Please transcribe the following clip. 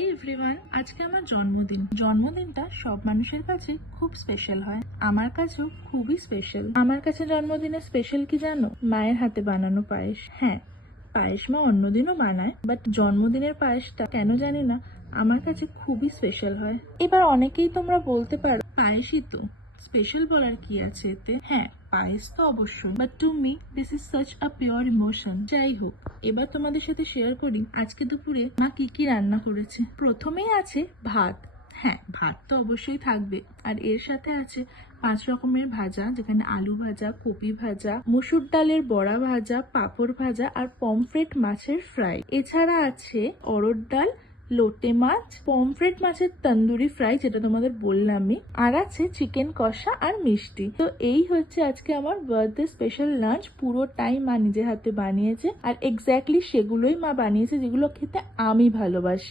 Hi everyone, আজকে আমার জন্মদিনটা সব মানুষের কাছে খুব স্পেশাল হয়। আমার কাছেও খুবই স্পেশাল। আমার কাছে জন্মদিনে স্পেশাল কি জানো? মায়ের হাতে বানানো পায়েস। হ্যাঁ, পায়েস মা অন্যদিনও বানায়, বাট জন্মদিনের পায়েসটা কেন জানি না আমার কাছে খুবই স্পেশাল হয়। এবার অনেকেই তোমরা বলতে পারো, পায়েসই তো, স্পেশাল বলার কি আছে এতে? হ্যাঁ, পায়েস তো অবশ্যই, but to me this is such a pure emotion. যাই হোক, এবার তোমাদের সাথে শেয়ার করি আজকে দুপুরে মা কি কি রান্না করেছে। প্রথমেই আছে ভাত। হ্যাঁ, ভাত তো অবশ্যই থাকবে, আর এর সাথে আছে 5 রকমের ভাজা, যেখানে আলু ভাজা, কপি ভাজা, মসুর ডালের বড়া ভাজা, পাঁপড় ভাজা আর পমফ্রেট মাছের ফ্রাই। এছাড়া আছে অরড় ডাল, লোটে মাছ, পমফ্রেট মাছের তন্দুরি ফ্রাই, যেটা তোমাদের বললামই, আর আছে চিকেন কষা আর মিষ্টি। তো এই হচ্ছে আজকে আমার বার্থডে স্পেশাল লাঞ্চ। পুরোটাই মা নিজের হাতে বানিয়েছে, আর এক্স্যাক্টলি সেগুলোই মা বানিয়েছে যেগুলো খেতে আমি ভালোবাসি।